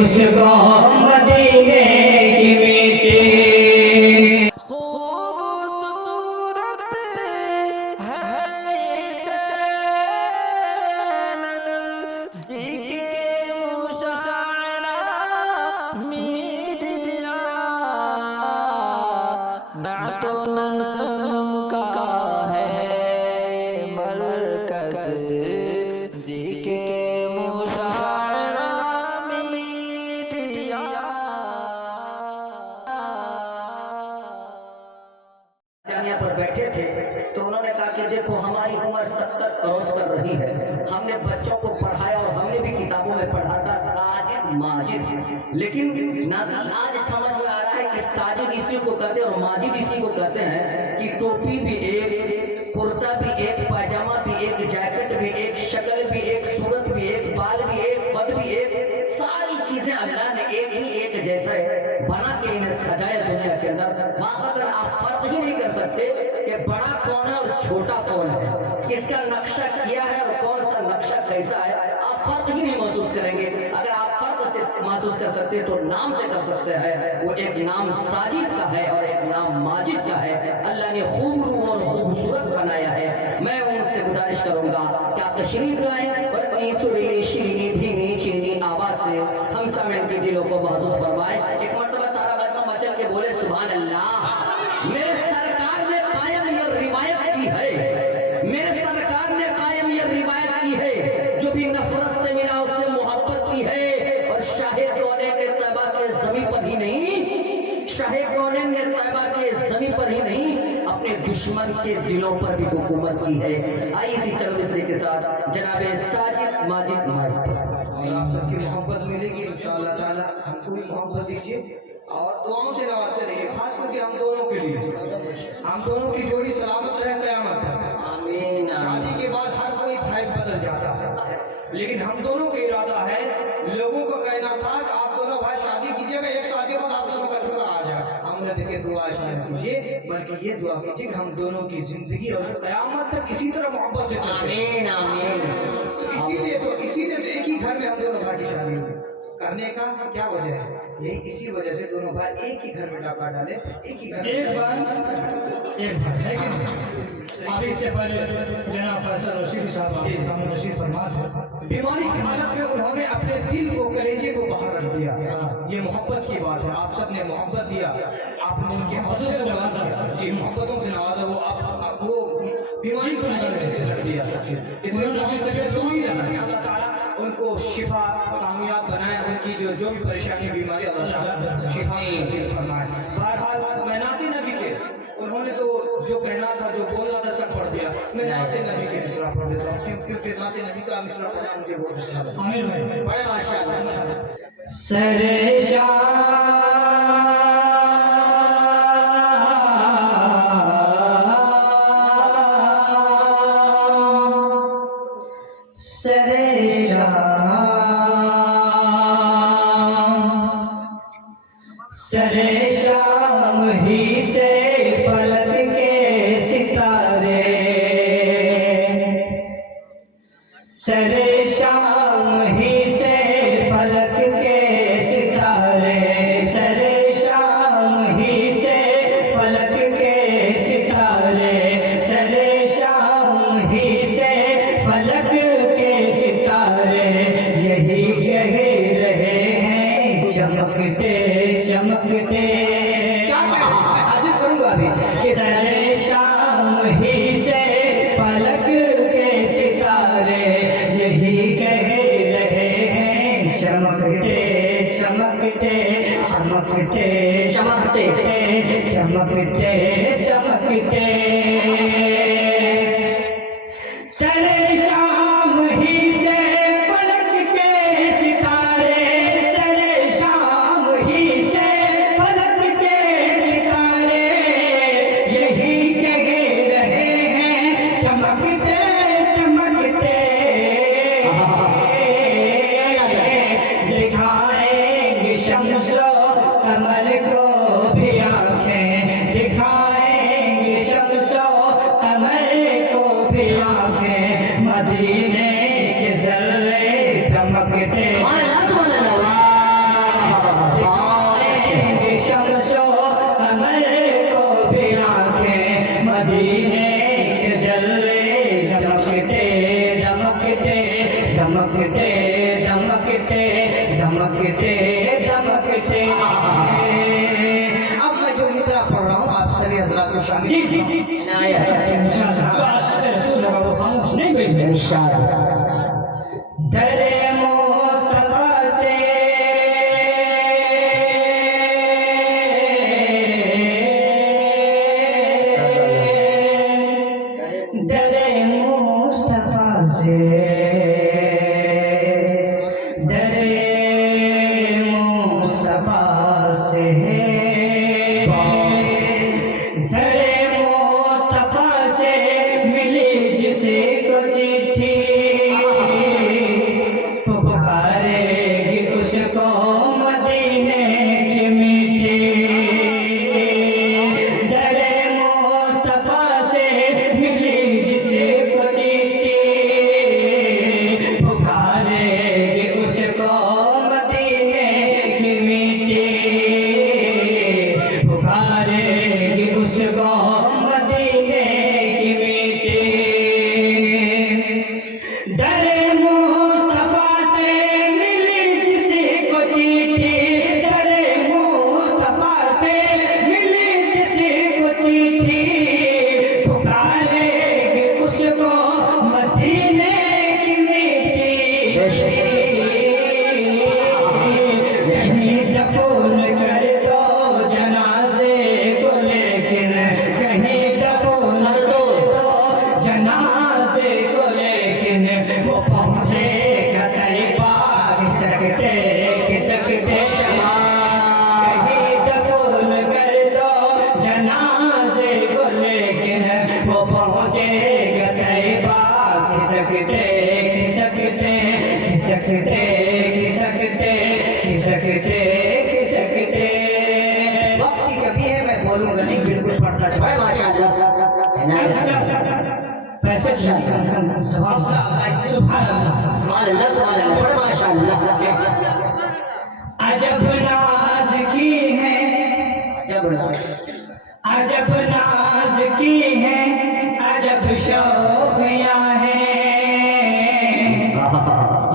मुझको मदीने की मिट्टी। पर बैठे थे तो उन्होंने कहा कि देखो हमारी उम्र 70 क्रॉस कर रही है, हमने बच्चों को पढ़ाया और हमने भी किताबों में पढ़ा था साजिद माजिद, लेकिन आज समझ में आ रहा है कि साजिद इसी को कहते हैं और माजिद इसी को कहते हैं कि टोपी भी एक, कुर्ता भी एक, पायजामा भी एक, जैकेट भी एक, शक्ल भी एक, सूरत भी एक, बाल भी एक, कद भी एक, सारी चीजें अल्लाह ने एक ही एक जैसे बना के इन्हें सजाया दुनिया के अंदर। वाकई आप फर्क ही नहीं कर सकते कि बड़ा कौन है और छोटा कौन है, किसका नक्शा किया है और कौन सा नक्शा कैसा है, आप फर्क ही नहीं महसूस करेंगे। अगर आप फर्क से महसूस कर सकते हैं तो नाम से कर सकते हैं। वो एक नाम साजिद का है और एक नाम माजिद का है। अल्लाह ने खूब रूह और खूबसूरत बनाया है। मैं उनसे गुजारिश करूंगा कि आप तशरीफ लाएं और अपनी सुरीली शीरीनी धीमी चीनी आवाज से हम सब के दिलों को महसूस फरमाएं। एक मर्तबा सारा मजमा मचल के बोले सुभान अल्लाह। मेरे सरकार ने कायम ये रिवायत की है, मेरे सरकार ने कायम ये रिवायत की है, जो भी नफरत से मिला उससे मोहब्बत की है। और शाहे कौनैन ने तैबा के ज़मीन पर ही नहीं, शाहे कौनैन ने तैबा के ज़मीन पर ही नहीं, अपने दुश्मन के दिलों पर भी हुकूमत की है। आइए इसी चलमिसरी के साथ जनाबे साजिद माजिद माइक पर और आप सबकी मोहब्बत मिलेगी इंशाअल्लाह ताला। हमको भी मोहब्बत दीजिए और दुआओं से नवाजते रहिए, खास करके हम दोनों के लिए। हम दोनों की जोड़ी सलामत रहे क़यामत तक। आमीन। शादी के बाद हर कोई भाई बदल जाता है, लेकिन हम दोनों का इरादा है, लोगों का कहना था कि आप दोनों भाई शादी कीजिएगा, 1 साल के बाद आप दोनों का शुक्र आ जाए। हमने देखे दुआ ऐसा कीजिए, बल्कि ये दुआ कीजिए कि हम दोनों की जिंदगी और क़यामत तक इसी तरह मोहब्बत से चले। आमीन आमीन। तो इसीलिए तो एक ही घर में हम दोनों भाई की शादी करने का क्या वजह है? यही इसी वजह से दोनों भाई एक ही घर में डाका डाले, एक ही घर में एक बार लेकिन अभी इससे पहले जनाब फैसल रशीद साहब के सामने तशरीफ फरमा थे। बीमारी की हालत में उन्होंने अपने दिल को, कलेजे को बाहर रख दिया। ये मोहब्बत की बात है, आप सब ने मोहब्बत दिया, आपने उनके हौसले से नवाजा जी, मोहब्बतों से नवाजा। वो वो बीमारी को नहीं रख दिया सच्ची, इसलिए उन्होंने तबीयत तो नहीं रखा। अल्लाह ताला उनको शिफा कामयाब बनाए, उनकी जो भी परेशानी बीमारी अल्लाह ताला शिफा फरमाए। बहरहाल मैं नाते नबी के, उन्होंने तो जो कहना था, जो बोलना था सब पढ़ दिया। मैं नाते नबी के मिसरा पढ़ देता हूँ, क्योंकि नाते नबी का मिसरा पढ़ना मुझे बहुत अच्छा लगा। आमिर भाई बड़े माशाअल्लाह अच्छा लगा। सरे शाम ही से फलक के सितारे, सरे शाम ही से फलक के सितारे, सरे शाम ही से फलक के सितारे, सरे शाम ही से फलक के सितारे, यही कह रहे हैं चमकते चमकते। क्या हाजिर करूंगा अभी कि सरे शाम ही से फलक के सितारे, यही कह रहे हैं चमकते चमकते चमकते चमकते चमकते चमकते। सरे शाम ही से फलक के सितारे, सरे शाम ही से फलक के सितारे, यही कह रहे हैं चमकते चमकते। दिखाएंगे शम्सो कमर को भी आंखें, दिखाएंगे शम्सो दमकते दमकते। अब मैं जो मिसरा पढ़ रहा हूँ आप सभी हजरात को शामिल रसूल होगा वो खामोश नहीं बैठे। दरे मुस्तफा से दरे मुस्तफा से दरे मुस्तफा से दरे मुस्तफा से मिली जिसे को चिट्ठी पुकारेगी उसको मदीने की मीठी। दरे मुस्तफा से मिली जिसे को चिट्ठी पुकारेगी उसको मदीने की मीठी। पुकारेगी उसको मदीने की मीठी। दरे मुस्तफा से मिली जिसे को चिट्ठी। दरे मुस्तफा से मिली जिसे को चिट्ठी पुकारेगी उसको मदीने की मीठी। कहीं दफन कर दो जनाजे को लेकिन कहीं दफन कर दो जनाजे को लेकिन वो पहुंचेगा तैयबा खिसकते खिसकते। कहीं दफन कर दो जनाजे को लेकिन वो पहुंचेगा तैयबा खिसकते खिसकते खिसकते खिसकते खिसकते खिसकते। वक्त की कभी है मैं बोलूंगा नहीं बिल्कुल पढ़ता जाए माशाअल्लाह। पैसे सवाब सुभान अल्लाह। अजब नाज की है अजब नाज की है अजब शौकियां हैं।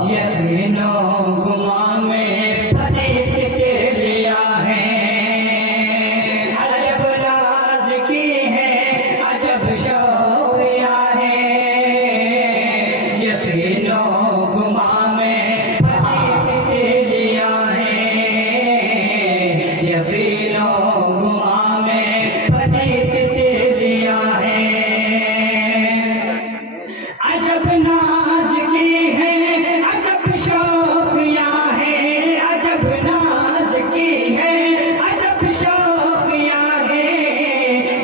यकीनों गुमा में फंसी तितलियां हैं। अजब नाज की है अजब शौकियां हैं। यकीनों गुमा में फंसी तितलियां हैं। यकीनों गुमा में फंसी तितलियां हैं। अजब नाज की है अजब शौकियां हैं। अजब नाज की है अजब शौकियां हैं।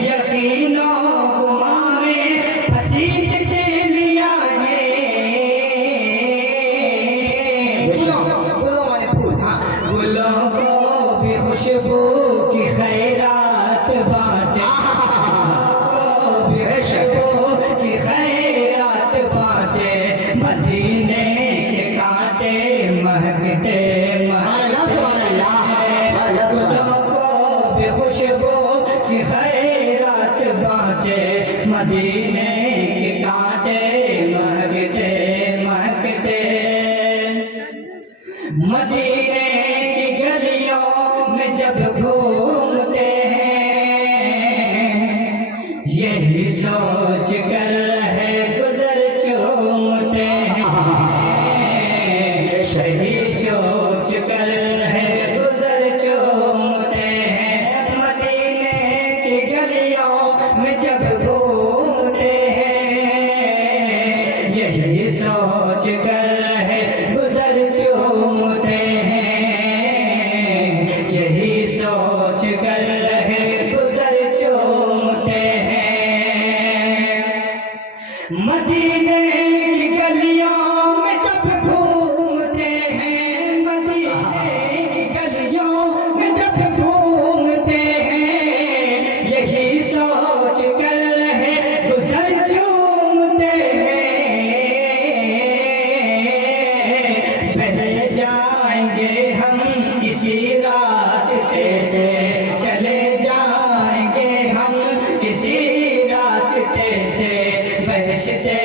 यकीनों गुमा में फंसी तितलियां हैं। गुलों वाले फूल गुलों को भी खुशबू की खैरात बांटे। खुशबू की खैरात बांटे। मदीने के कांटे महकते गुलों को भी खुशबू की खैरात बांटे। मदीने के कांटे महकते महकते। मदीने की गलियों में जब घूमते हैं यही सोच कर रहे गुजर चूमते हैं। यही सोच कर रहे गुजर चूमते हैं। मदीने की गलियों में जब घूमते हैं यही सोच कर रहे गुजर चूमते हैं। यही सोच कर रहे गुजर चूमते हैं। मदीने की गलियों में जब घूमते हैं। मदीने की गलियों में जब घूमते हैं यही सोच कर रहे गुजर चूमते हैं। चले जाएंगे हम इसी रास्ते से। चले जाएंगे हम इसी रास्ते से। बहशते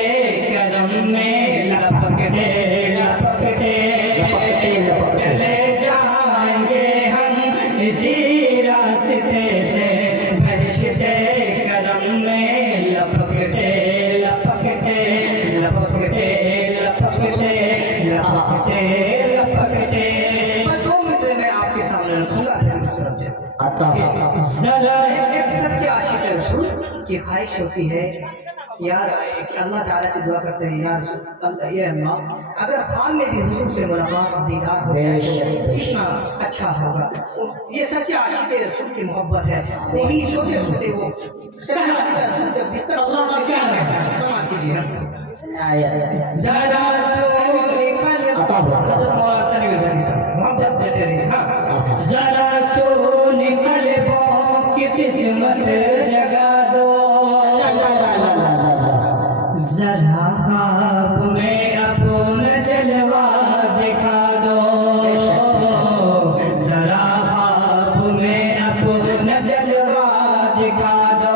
करम में लपकते लपकते चले जा اسی راستے سے بہشتے کرم میں لپکتے لپکتے لپکتے لپکتے لپکتے لپکتے. پر دو مصرے میں آپ کے سامنے رکھوں گا پھر اس طرف سے. ذرا ایک سچے عاشق رسول کی خواہش ہوتی ہے یار کہ اللہ تعالیٰ سے دعا کرتے ہیں یار اللہ یہ اللہ اگر خان میں بھی حضور سے ملاقات دیدار ہو جائے تو کتنا اچھا ہوگا. یہ سچے عاشق رسول کی محبت ہے. تو ہی سوتے سوتے وہ سچے عاشق رسول جب بستر اللہ سے کیا ہے سماعت کیجیے. ذرا حضرت مولانا تنویر حسین صاحب محبت دیتے رہے. ہاں ذرا سون قلبوں کی قسمت جگا دو. ذرا خواب میں اپنا جلوہ دکھا دو. ذرا خواب میں اپنا جلوہ دکھا دو.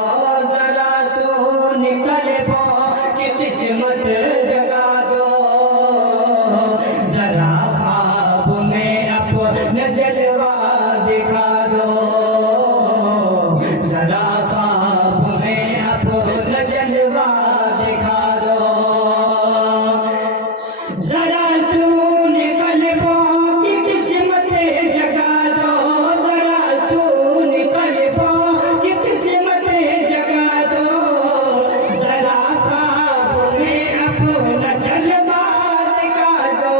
ذرا سون قلبوں کی قسمت جگا دو. ذرا خواب میں اپنا جلوہ دکھا دو. ذرا خواب میں اپنا جلوہ دکھا دو. ذرا سون قلبوں کی قسمت جگا دو. ذرا سون قلبوں کی قسمت جگا دو. ذرا خواب میں اپنا جلوہ دکھا دو.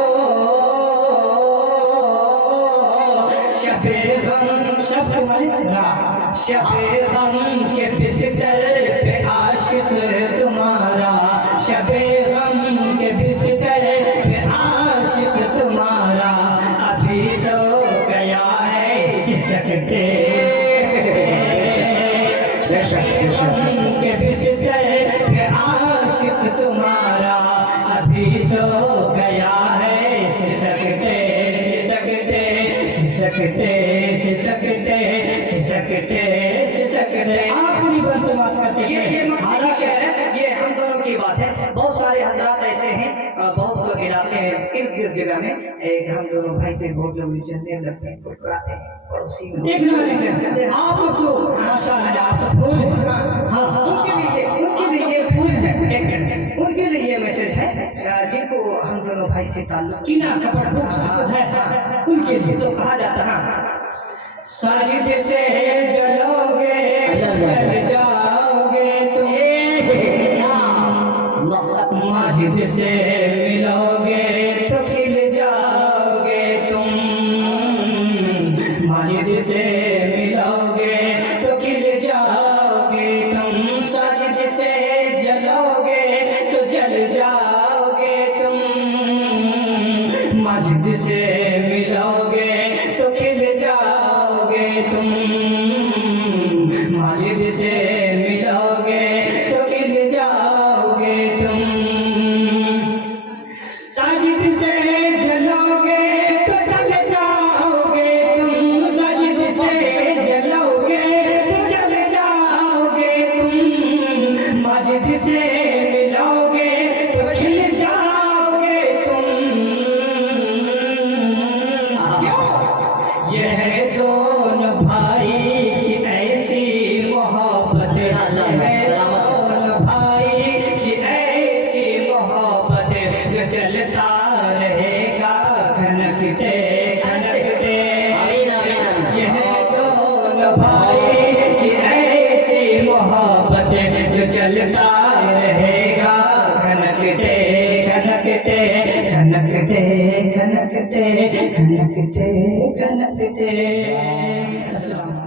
شب غم کے بستر پہ عاشق تمہارا. شب غم کے بستر پہ عاشق تمہارا ابھی سو گیا ہے سسکتے. شب غم کے بستر پہ عاشق تمہارا ابھی سو گیا ہے سسکتے سسکتے سسکتے سسکتے سسکتے سسکتے. آخری بند سے بات کرتے ہیں. یہ مکہ شہر ہے. یہ ہم دونوں کی بات ہے. بہت سارے حضرات ایسے ہیں بہت علاقے میں ارد گرد جگہ میں ہم دونوں بھائی سے بہت لوگ چلنے لگتے ہیں پڑھاتے ہیں پڑوسی میں ایک نمبر آپ لوگ تو ماشاءاللہ آپ تو پھول ہیں. ہاں ان کے لیے یہ پھول ہے. ایک منٹ ان کے لیے یہ میسج ہے جن کو ہم دونوں بھائی سے تعلق کینا کپڑ بکس حسد ہے ان کے لیے تو کہا جاتا ہے ساجد سے جلو گے جل جاؤ گے تم. ماجد سے ملو گے تو کھل جاؤ گے تم. ماجد سے ملو گے تو کھل جاؤ گے تم. ساجد سے جلو گے تو جل جاؤ گے تم. ماجد سے ملو گے تو کھل جاؤ گے تم. ماجد سے ملو گے تو کھل جاؤ گے تم. ساجد سے جلو گے تو جل جاؤ گے تم. ساجد سے جلو گے تو جل جاؤ گے تم. ماجد سے ملو گے تو کھل جاؤ گے تم. یہ ہے دونوں بھائی کی ایسی محبت. یہ ہے دونوں بھائی کی ایسی محبت جو چلتا رہے گا کھنکتے کھنکتے. یہ ہے دونوں بھائی کی ایسی محبت جو چلتا رہے گا کھنکتے کھنکتے کھنکتے کھنکتے کھنکتے کھنکتے. السلام